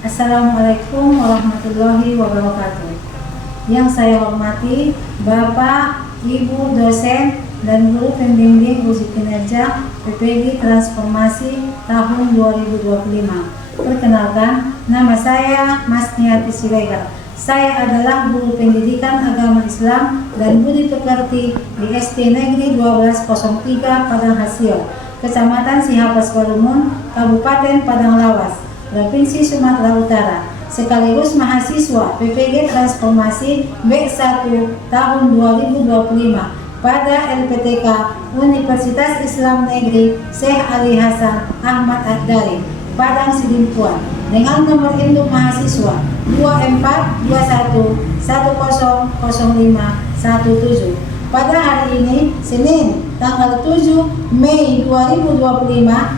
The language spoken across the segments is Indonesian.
Assalamualaikum warahmatullahi wabarakatuh. Yang saya hormati Bapak, Ibu dosen dan guru pembimbing uji kinerja PPG Transformasi tahun 2025. Perkenalkan, nama saya Masniati Siregar. Saya adalah guru pendidikan agama Islam dan budi pekerti di SD Negeri 1203 Padang Hasil, Kecamatan Sihapas Barumun, Kabupaten Padang Lawas, Provinsi Sumatera Utara, sekaligus mahasiswa PPG Transformasi B1 tahun 2025 pada LPTK Universitas Islam Negeri Syekh Ali Hasan Ahmad Ad-Dari, Padang Sidimpuan, dengan nomor induk mahasiswa 2421100517. Pada hari ini, Senin, tanggal 7 Mei 2025,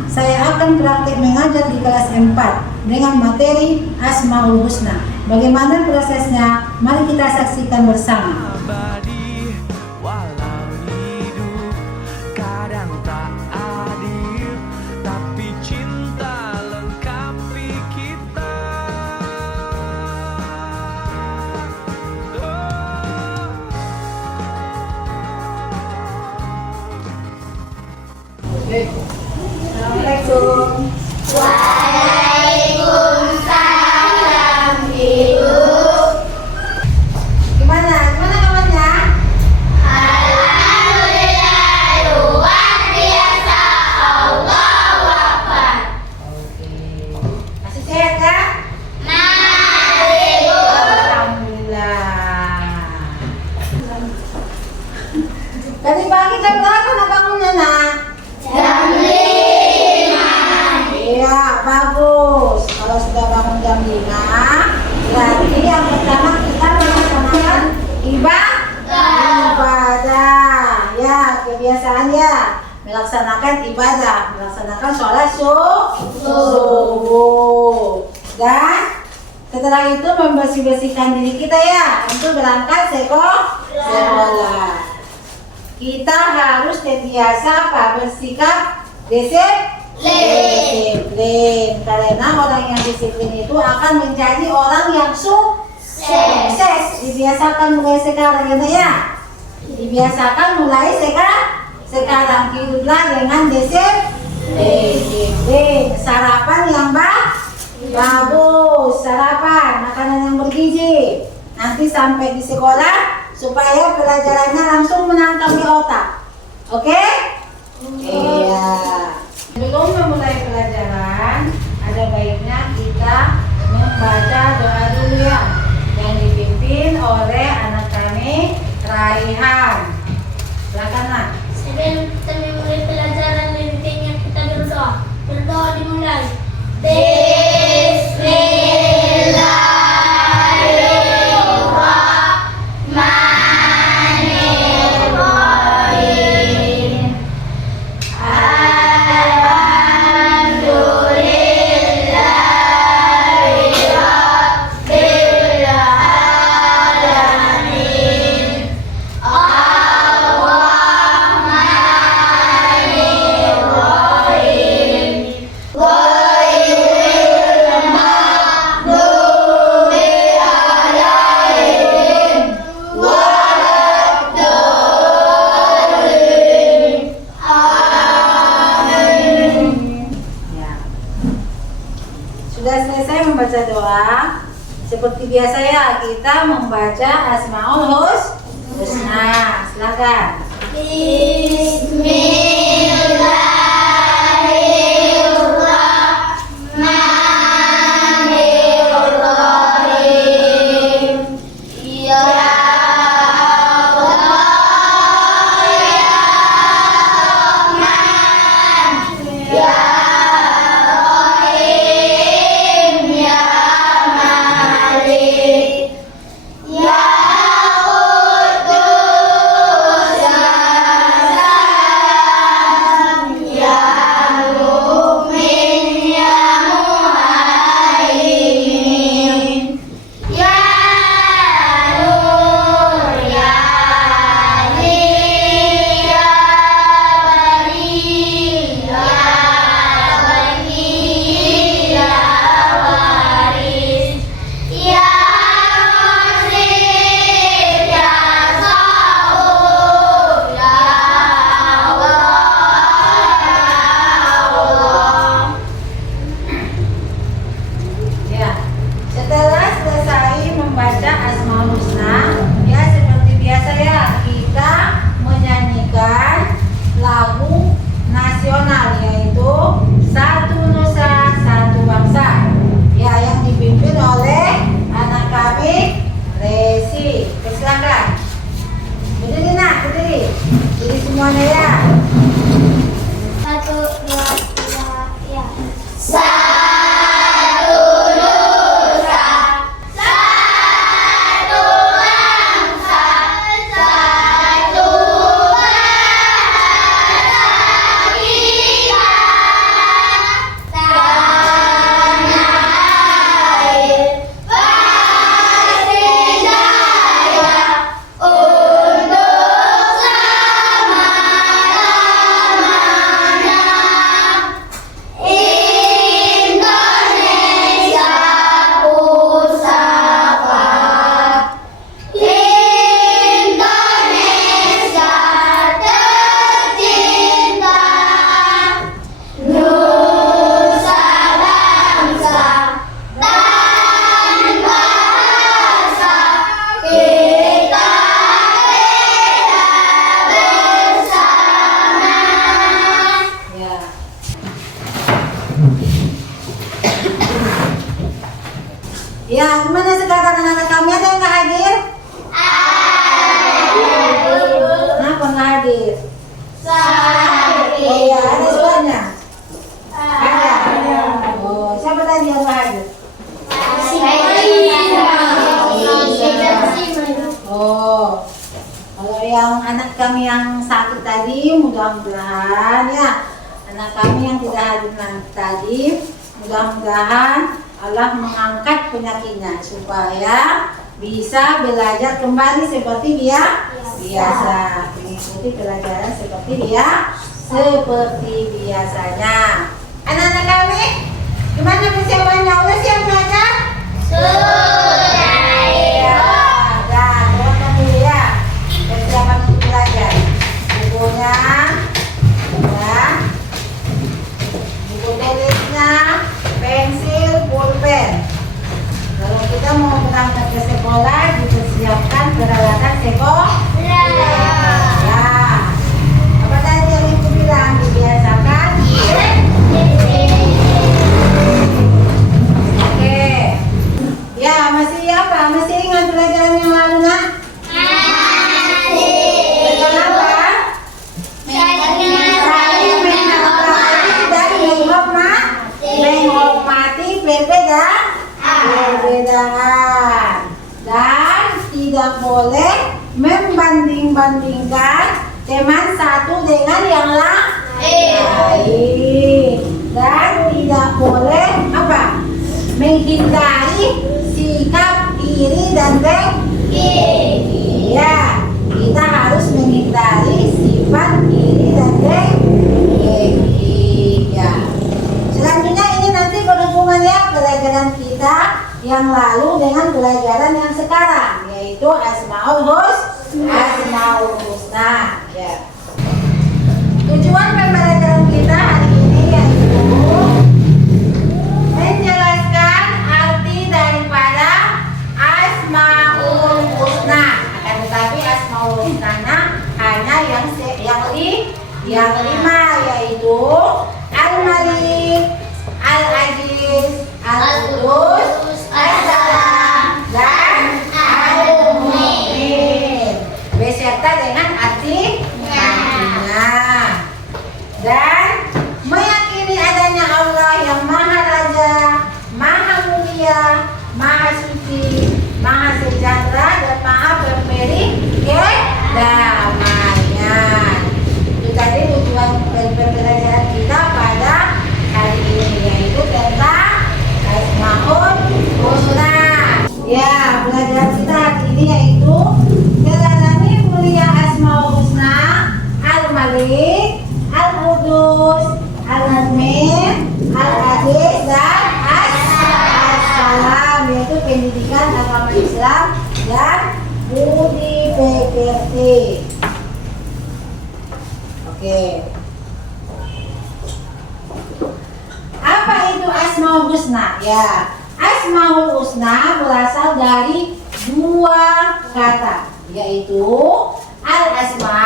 saya akan praktik mengajar di kelas 4 dengan materi Asmaul Husna. Bagaimana prosesnya? Mari kita saksikan bersama. Assalamualaikum. Waalaikumsalam, Ibu. Gimana kabarnya? Alhamdulillah, luar biasa. Allahu Akbar. Oke. Masih sehat kan? Masih, Ibu. Alhamdulillah. Tadi pagi jam berapa nak bangunnya, nak? Jam 5. Iya, bagus. Kalau sudah bangun jam 5, berarti yang pertama kita melaksanakan ibadah. Ya, kebiasaan ya. Melaksanakan ibadah, melaksanakan sholat subuh. Dan setelah itu membersih-bersihkan diri kita ya untuk berangkat sekolah. Kita harus terbiasa bersikap disiplin, karena orang yang disiplin itu akan menjadi orang yang sukses. Dibiasakan mulai sekarang ya. Dibiasakan mulai sekarang. Hiduplah dengan disiplin. Sarapan yang bagus, sarapan makanan yang bergizi. Nanti sampai di sekolah supaya pelajarannya langsung menangkap di otak. Oke? Iya. Sebelum memulai pelajaran, ada baiknya kita membaca doa dulu ya, yang dipimpin oleh anak kami, Raihan. Silakan, Nak. Sebelum kita memulai pelajaran, pentingnya kita berdoa. Berdoa dimulai. Bismillahirrahmanirrahim. Alhamdulillahirabbil alamin. Ar-Rahmanirrahim. Ghairil maghdubi alaihim waladdallin. Amin. Ya. Sudah selesai membaca doa. Seperti biasa ya, kita membaca Asmaul Husna. Silakan. Bismillahirrahmanirrahim. Ya Allah, ya Rahman, ya Rahim, ya Malik, ya Qudus, ya Salam. Ya, gimana sekarang anak-anak kami ada yang nggak hadir? Kenapa nggak hadir? Oh ya, ada suaranya? Ada. Oh, siapa tadi yang nggak hadir? Oh, kalau yang anak kami yang sakit tadi, mudah-mudahan ya, anak kami yang tidak hadir nanti tadi, mudah-mudahan Allah mengangkat penyakitnya supaya bisa belajar kembali seperti biasa, mengikuti pelajaran seperti biasanya. Anak-anak kami, gimana persiapannya? Udah siap belajar? Ya, dan doakan dulu ya persiapan untuk belajar. Bukunya, ya, buku tulisnya, pensil, pulpen. Kalau kita mau berangkat ke sekolah, dipersiapkan peralatan sekolah. Ya, apa tadi yang ibu bilang? Dibiasakan. Oke. Ya, masih apa? Masih ingat pelajaran yang lalu, nak? Pelajaran apa? Menghormati perbedaan dan tidak boleh membanding-bandingkan teman satu dengan yang lain, dan tidak boleh apa? Menghindari sikap iri dan dengki. Ya, kita harus menghindari sifat iri dan dengki. Ya. Selanjutnya ini nanti berhubungan ya pelajaran kita yang lalu dengan pelajaran yang sekarang, yaitu Asmaul Husna. Ya. Tujuan pembelajaran kita hari ini yaitu menjelaskan arti daripada Asmaul Husna. Akan tetapi Asmaul Husna hanya yang lima, yaitu Al-Malik, Al-Aziz, Al-Qudus, Al-Salam, dan Al-Mu'min, beserta dengan artinya. Dan meyakini adanya Allah yang Maha Raja, Maha Mulia, Maha Suci, Maha Sejahtera, dan Maha Pemberi kedamaian. Itu tadi tujuan pembelajaran kita pada hari ini, yaitu tentang Asmaul Husna. Ya, pelajaran kita hari ini yaitu teladani mulia Asmaul Husna, Al-Malik, Al-Qudus, Al-Mu'min, Al-Aziz, dan As-Salam, yaitu pendidikan agama Islam dan budi pekerti. Oke. Apa itu Asmaul Husna? Ya, Asmaul Husna berasal dari dua kata, yaitu Al-Asma,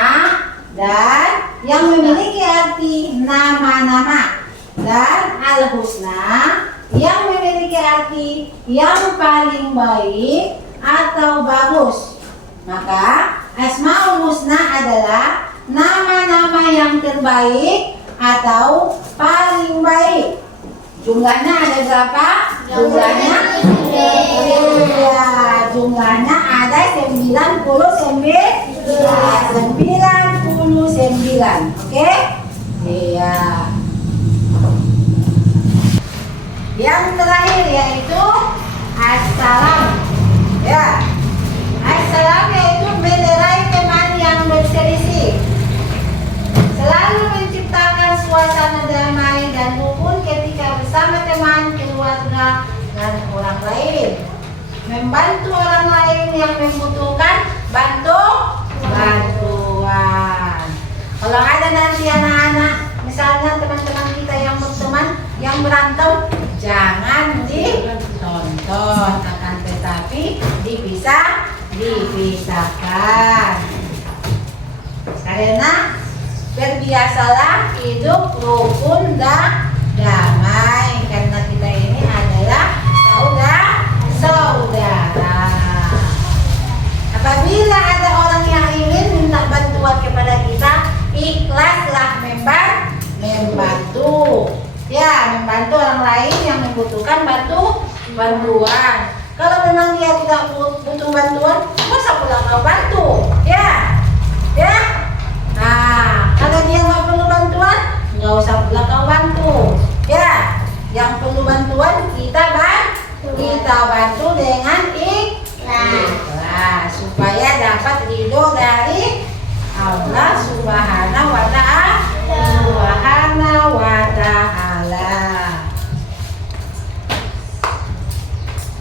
dan yang memiliki arti nama-nama, dan Al-Husna yang memiliki arti yang paling baik atau bagus. Maka Asmaul Husna adalah nama-nama yang terbaik atau paling baik. Jumlahnya ada berapa? Jumlahnya ada 99. Oke? Iya. Yang terakhir yaitu Assalam. Ya. Assalam yaitu melerai teman yang berselisih. Selalu menciptakan suasana damai dan rukun ketika bersama teman, keluarga, dan orang lain. Membantu orang lain yang membutuhkan bantuan. Kalau ada nanti anak-anak, misalnya teman-teman kita yang berteman, yang berantem, jangan ditonton, akan tetapi dipisahkan. Karena berbiasalah hidup rukun dan damai, karena kita ini adalah saudara. bantu orang lain yang membutuhkan bantuan. Kalau memang dia tidak butuh bantuan, masa pula kau bantu? Ya, ya. Nah, kalau dia nggak perlu bantuan, nggak usah pula kau bantu. Ya, yang perlu bantuan kita bantu dengan ikhlas supaya dapat ridho dari Allah Subhanahu wa Ta'ala.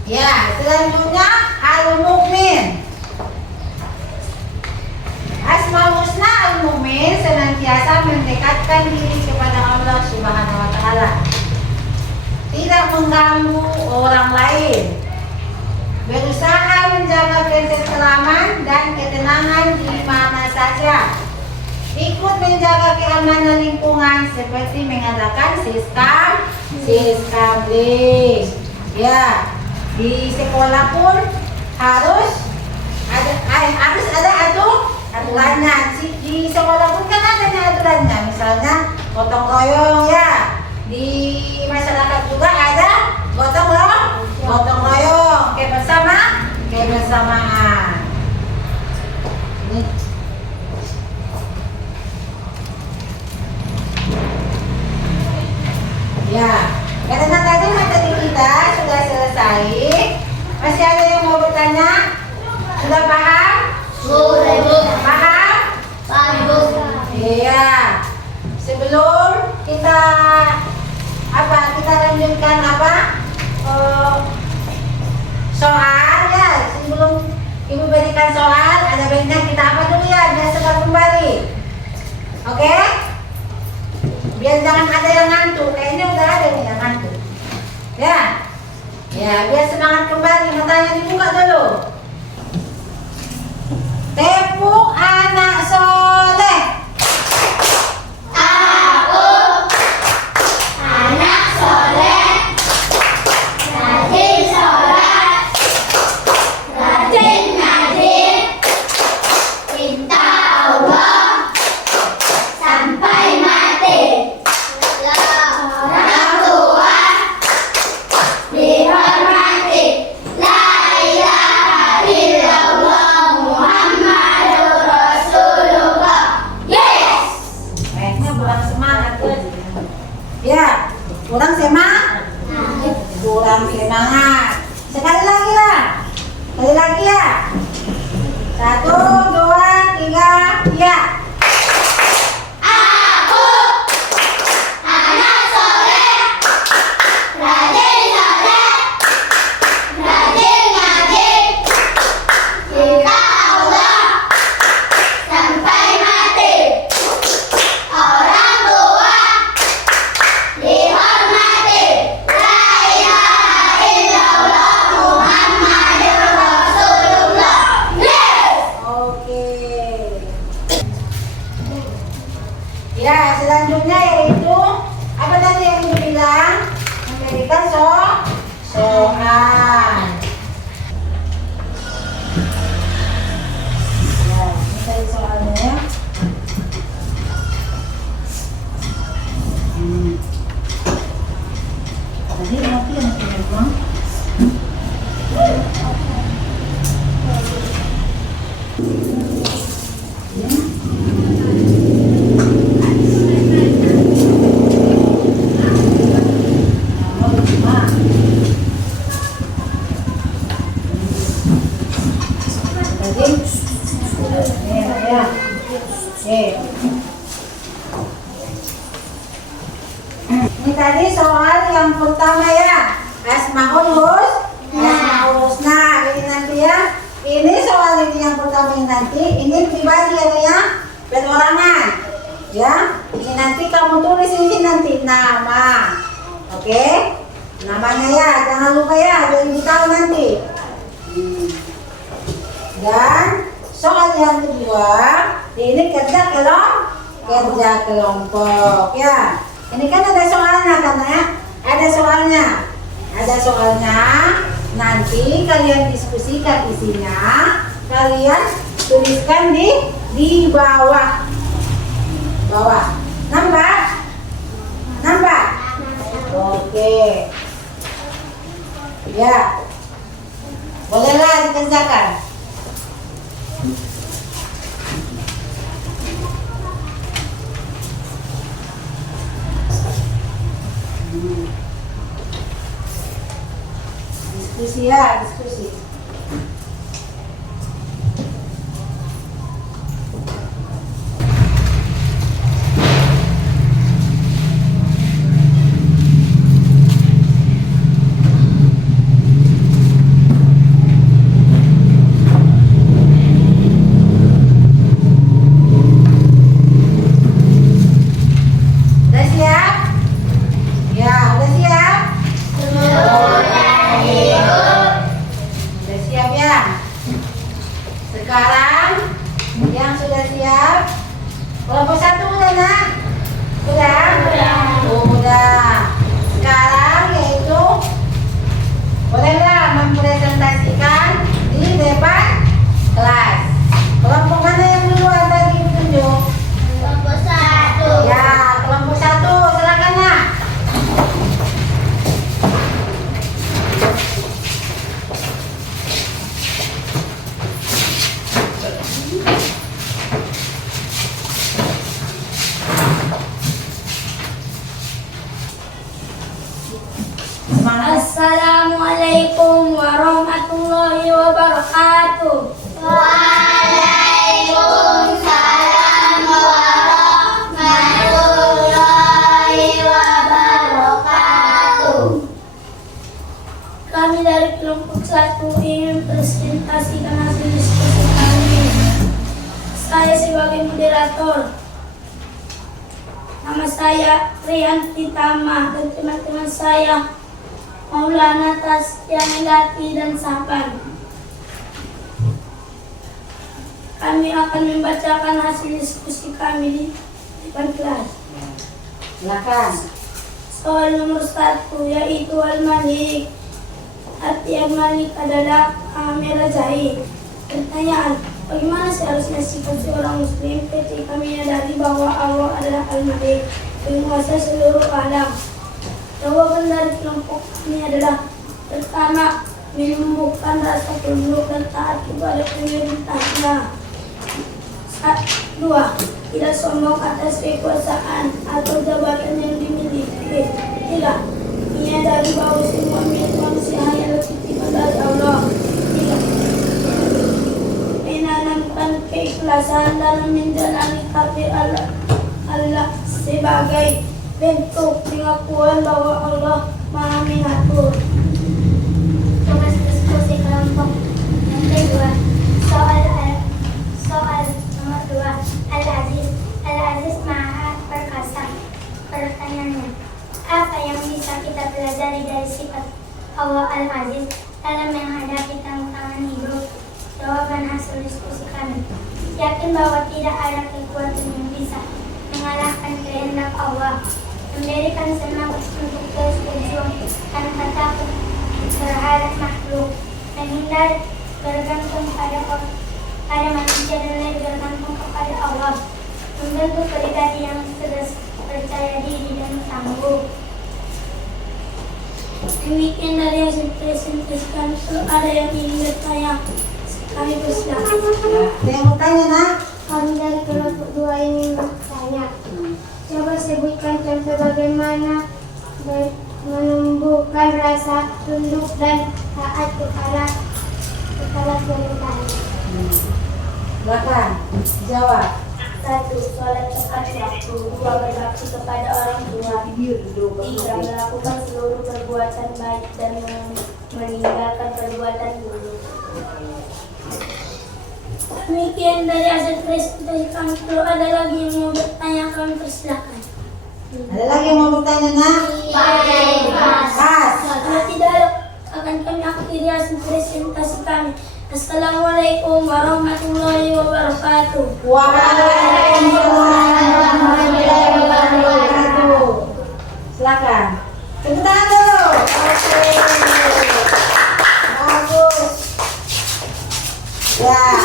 Ya, selanjutnya al-mukmin. Asmaul Husna al-mukmin senantiasa mendekatkan diri kepada Allah Subhanahu wa Ta'ala. Tidak mengganggu orang lain. Berusaha menjaga ketentraman dan ketenangan di mana saja. Ikut menjaga keamanan lingkungan seperti mengadakan siskambling. Ya, di sekolah pun harus ada aturannya. Di sekolah pun kan ada aturannya. Misalnya gotong royong ya. Di masyarakat juga ada gotong royong, kebersamaan. Ini. Ya, karena tadi materi kita sudah selesai. Masih ada yang mau bertanya? Sudah paham? Sudah, Bu. Paham? Paham, Bu. Iya. Sebelum kita lanjutkan soal ya. Sebelum Ibu berikan soal, ada baiknya kita dulu ya, biar cepat kembali. Oke? Biar jangan ada yang ngantuk. Kayaknya udah ada nih yang ngantuk. Ya. Ya, biar semangat kembali. Matanya dibuka dulu. Tepuk anak soleh. Aku anak soleh, rajin sholat, rajin ngaji, cinta Allah sampai mati. Orang tua dihormati. La ilaha illallah Muhammadur Rasulullah. Yes. Kayaknya kurang semangat tuh. Ya, kurang semangat. Kurang semangat. Sekali lagi lah. Sekali lagi ya. 1, 2, 3, ya. Aku anak soleh, rajin sholat, rajin ngaji, cinta Allah sampai mati. Orang tua dihormati. La ilaha illallah Muhammadur Rasulullah. Yes. Oke. Ya, selanjutnya yaitu apa tadi yang Ibu bilang? Memberikan soal. Ya, ini tadi soalnya ya. Tadi nanti yang bilang. Ini tadi soal yang pertama ya, Asmaul Husna. Ini nanti ya. Ini soal ini yang pertama ini nanti. Ini pribadi ya, perorangan. Ya, ini nanti kamu tulis ini nanti nama. Oke, namanya ya, jangan lupa ya, biar Ibu tahu nanti. Dan soal yang kedua, ini kerja kelompok ya. Ini kan ada soalnya katanya, ada soalnya. Nanti kalian diskusikan isinya, kalian tuliskan di bawah. Nambah. Oke. Oke. Ya. Bolehlah dikerjakan. Diskusi ya, diskusi. Udah siap? Ya, udah siap? Udah siap ya? Sekarang yang sudah siap, kelompok 1 udah nak? Udah? Udah. Sekarang yaitu bolehlah mempresentasikan di depan kelas. Kelompok mana yang duluan tadi ditunjuk? Kelompok 1. Ya, kelompok 1 silakan nak. Semangat. Assalamualaikum warahmatullahi wabarakatuh. Waalaikumsalam warahmatullahi wabarakatuh. Kami dari kelompok 1 ingin presentasikan hasil diskusi kami. Saya sebagai moderator. Nama saya Rianti Tama dan teman-teman saya Maulana Tasya Melati dan Saban. Kami akan membacakan hasil diskusi kami di depan kelas. Silakan. Soal nomor 1 yaitu Al-Malik. Arti Al-Malik adalah kamera jahit. Pertanyaan, bagaimana seharusnya sifat seorang muslim ketika menyadari bahwa Allah adalah Al-Malik, penguasa seluruh alam? Jawaban dari kelompok kami adalah: pertama, menumbuhkan rasa tunduk dan taat kepada pemerintahnya. 2. Tidak sombong atas kekuasaan atau jabatan yang dimiliki. 3. Menyadari bahwa semua milik manusia hanyalah titipan dari Allah. 3. Menanamkan keikhlasan dalam menjalani takdir Allah sebagai bentuk pengakuan bahwa Allah Maha Mengatur. Tugas diskusi kelompok yang kedua, soal nomor 2, Al-Aziz Maha Perkasa. Pertanyaannya, apa yang bisa kita pelajari dari sifat Allah Al-Aziz dalam menghadapi tantangan hidup? Jawaban hasil diskusi kami: yakin bahwa tidak ada kekuatan yang bisa mengalahkan kehendak Allah, memberikan semangat untuk terus berjuang tanpa takut terhadap makhluk, menghindar bergantung pada manusia dan lebih bergantung kepada Allah, membentuk pribadi yang cerdas, percaya diri dan tangguh. Demikian dari hasil presentasi kami. Ada yang ingin bertanya, kami persilakan. Ada yang mau tanya nak? Kami dari kelompok 2 ingin bertanya. Coba sebutkan contoh bagaimana menumbuhkan rasa tunduk dan taat kepada pemerintah. Silakan jawab. 1. Sholat tepat waktu. 2. Berbakti kepada orang tua. 3. Melakukan seluruh perbuatan baik dan meninggalkan perbuatan buruk. Demikian dari hasil presentasi kami. Kalau ada lagi yang mau bertanya, kami persilakan. Ada lagi yang mau bertanya nak? Pas. Kalau tidak, akan kami akhiri hasil presentasi kami. Assalamualaikum warahmatullahi wabarakatuh. Waalaikumsalam warahmatullahi wabarakatuh. Silakan. Tepuk tangan dulu. Oke. Bagus. Ya.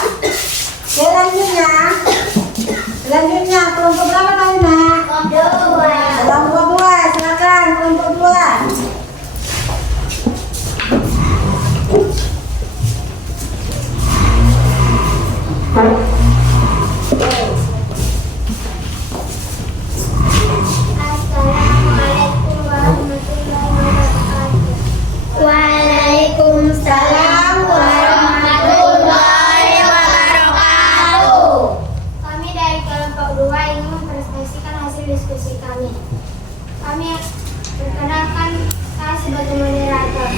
Selanjutnya kelompok berapa kali nak? Kelompok 2. Kelompok 2. Silakan kelompok 2. Perkenalkan, saya sebagai moderator.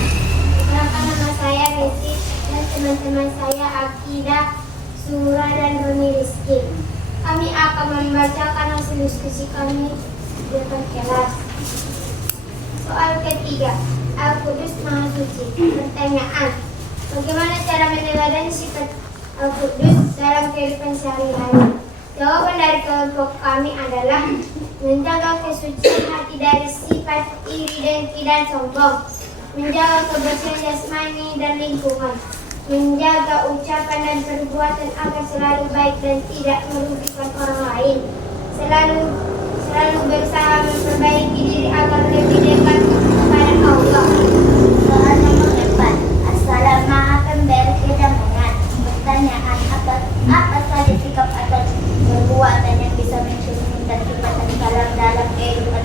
Perkenalkan, nama saya Resi dan teman-teman saya Akidah, Surah, dan Roni Rizky. Kami akan membacakan hasil diskusi kami di depan kelas. Soal ketiga, Al-Qudus Maha Suci. Pertanyaan, bagaimana cara meneladani sifat Al-Qudus dalam kehidupan sehari-hari? Jawaban dari kelompok kami adalah menjaga kesucian hati dari sifat iri, dengki, dan sombong, menjaga kebersihan jasmani dan lingkungan, menjaga ucapan dan perbuatan agar selalu baik dan tidak merugikan orang lain, selalu berusaha memperbaiki diri agar lebih dekat kepada Allah. Soal nomor 4. Assalam Maha Pemberi Kedamaian. Pertanyaan, apa saja sikap atau perbuatan yang bisa mencerminkan sifat kalam dalam kehidupan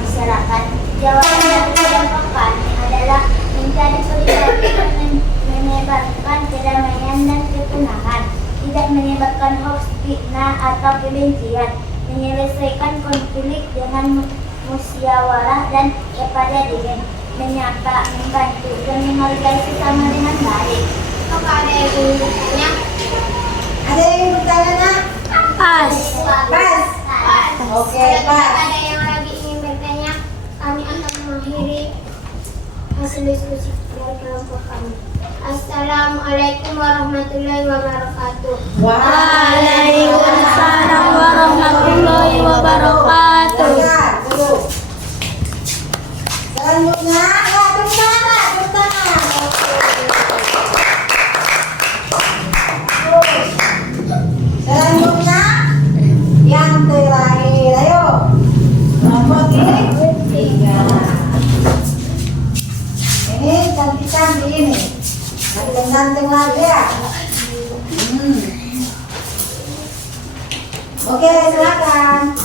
masyarakat? Jawaban dari kelompok kami adalah mencari solidaritas dan menyebarkan kedamaian dan ketenangan, tidak menyebarkan hoax, fitnah atau kebencian, menyelesaikan konflik dengan musyawarah dan kepada diri, menyapa, membantu, dan menghargai sesama dengan baik. Apakah ada yang ingin bertanya? Ada yang ingin bertanya, nak? Pas. Oke, Jika pas. ada yang lagi ingin bertanya, kami akan mengakhiri hasil diskusi dari kelompok kami. Assalamualaikum warahmatullahi wabarakatuh. Waalaikumsalam warahmatullahi wabarakatuh. Dengar dulu. Selanjutnya, tepuk tangan. Oke. Selanjutnya, yang terakhir, ayo. Kelompok tiga. Ini cantik-cantik ini. Ganteng-ganteng lagi ya. Oke, silakan.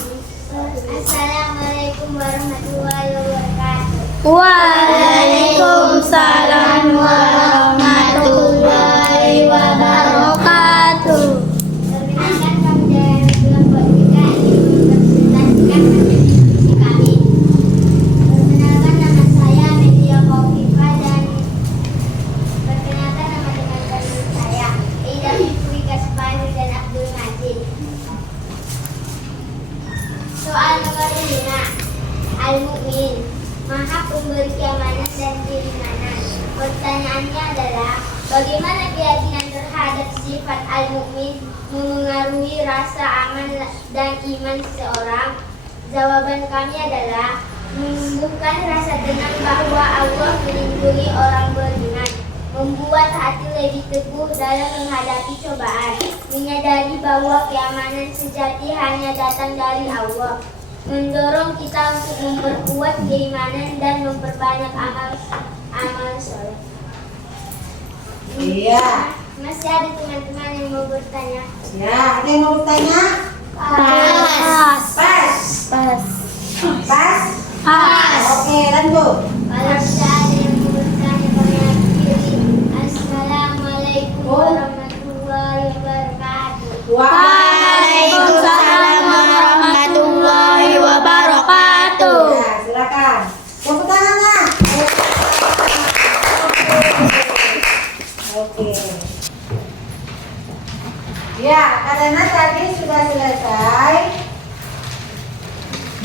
Assalamualaikum warahmatullahi wabarakatuh. Waalaikumsalam warahmatullahi wabarakatuh. Perkenalkan, kami dari kelompok 3 ingin mempresentasikan hasil diskusi kami. Perkenalkan, nama saya Media Kofifa dan perkenalkan nama teman-teman saya Ida Fikri Kasbani dan Abdul Majid. Soal nomor 5, Al-Mu'min, Maha Pemberi keamanan dan keimanan. Pertanyaannya adalah, bagaimana keyakinan terhadap sifat Al-Mu'min memengaruhi rasa aman dan iman seseorang? Jawaban kami adalah menumbuhkan rasa tenang bahwa Allah melindungi orang beriman, membuat hati lebih teguh dalam menghadapi cobaan, menyadari bahwa keamanan sejati hanya datang dari Allah, mendorong kita untuk memperkuat keimanan dan memperbanyak amal soleh. Iya. Masih ada teman-teman yang mau bertanya? Ya, ada yang mau bertanya? Pas. Oke, lanjut. Kalau tidak ada yang mau bertanya, kami akhiri. Assalamualaikum warahmatullahi wabarakatuh. Waalaikumsalam warahmatullahi wabarakatuh. Ya, silakan. Tepuk tangan, nak. Oke. Ya, karena tadi sudah selesai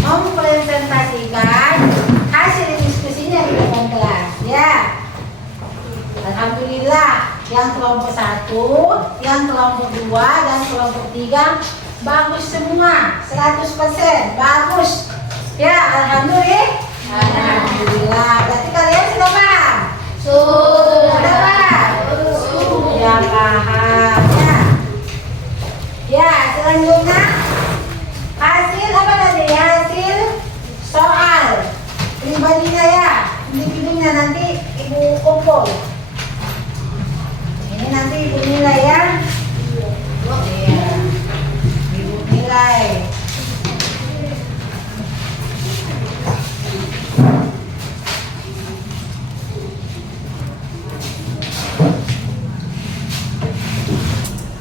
mempresentasikan hasil diskusinya di depan kelas. Ya. Alhamdulillah, yang kelompok 1, yang kelompok 2, dan kelompok 3 bagus semua, 100%, bagus. Ya, alhamdulillah. Alhamdulillah. Berarti kalian sudah paham? Sudah paham? Sudah paham. Ya, selanjutnya hasil apa tadi? Hasil soal pribadinya ya, individunya nanti ibu kumpul. Ini nanti ibu nilai ya. Iya. Ibu nilai.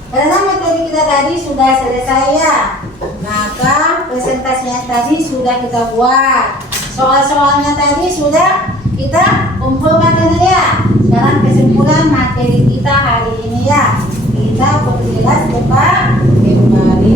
Karena materi kita tadi sudah selesai ya, maka presentasinya tadi sudah kita buat. soal-soalnya tadi sudah kita kumpulkan ini ya. Sekarang kesimpulan materi kita hari ini ya. Kita perjelas tentang kembali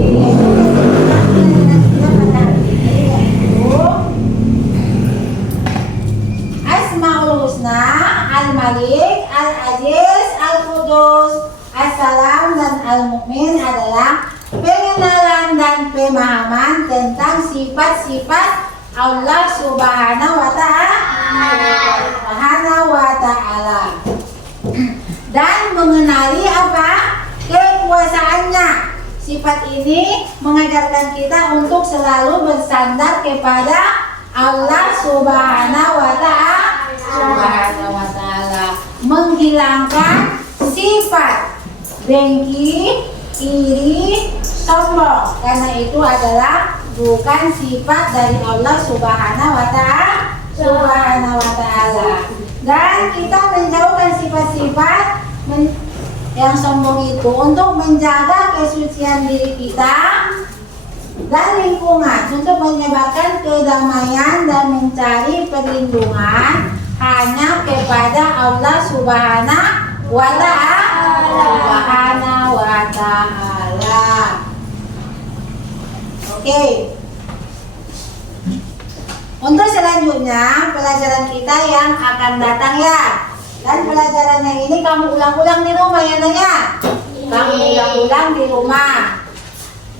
Asmaul Husna, Al-Malik, Al-Aziz, Al-Qudus, As-Salam dan Al-Mu'min adalah pengenalan dan pemahaman tentang sifat-sifat Allah Subhanahu wa Ta'ala. Dan mengenali apa? Kekuasaannya. Sifat ini mengajarkan kita untuk selalu bersandar kepada Allah Subhanahu wa Ta'ala, menghilangkan sifat dengki, iri, sombong, karena itu adalah bukan sifat dari Allah Subhanahu wa Ta'ala. Dan kita menjauhkan sifat-sifat yang sombong itu untuk menjaga kesucian diri kita dan lingkungan, untuk menyebabkan kedamaian dan mencari perlindungan hanya kepada Allah Subhanahu wa Ta'ala. Oke. Untuk selanjutnya pelajaran kita yang akan datang ya. Dan pelajaran yang ini kamu ulang-ulang di rumah ya Naya. Kamu ulang-ulang di rumah.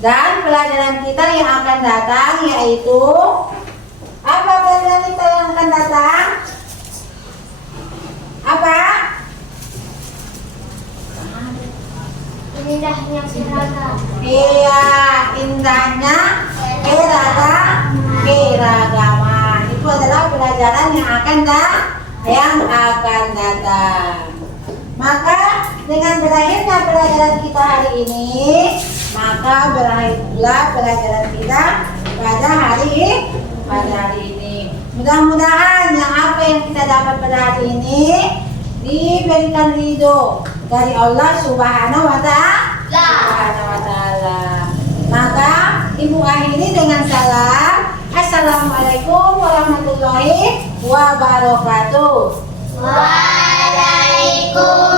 Dan pelajaran kita yang akan datang yaitu apa pelajaran kita yang akan datang? Apa? Indahnya seragam. Iya, indahnya keragaman. Itu adalah pelajaran yang akan datang. Maka dengan berakhirnya pelajaran kita hari ini, maka berakhir pula pelajaran kita pada hari ini. Mudah-mudahan yang apa yang kita dapat pada hari ini diberikan ridho dari Allah Subhanahu wa Ta'ala. Maka ibu akhiri dengan salam. Assalamualaikum warahmatullahi wabarakatuh. Waalaikumsalam.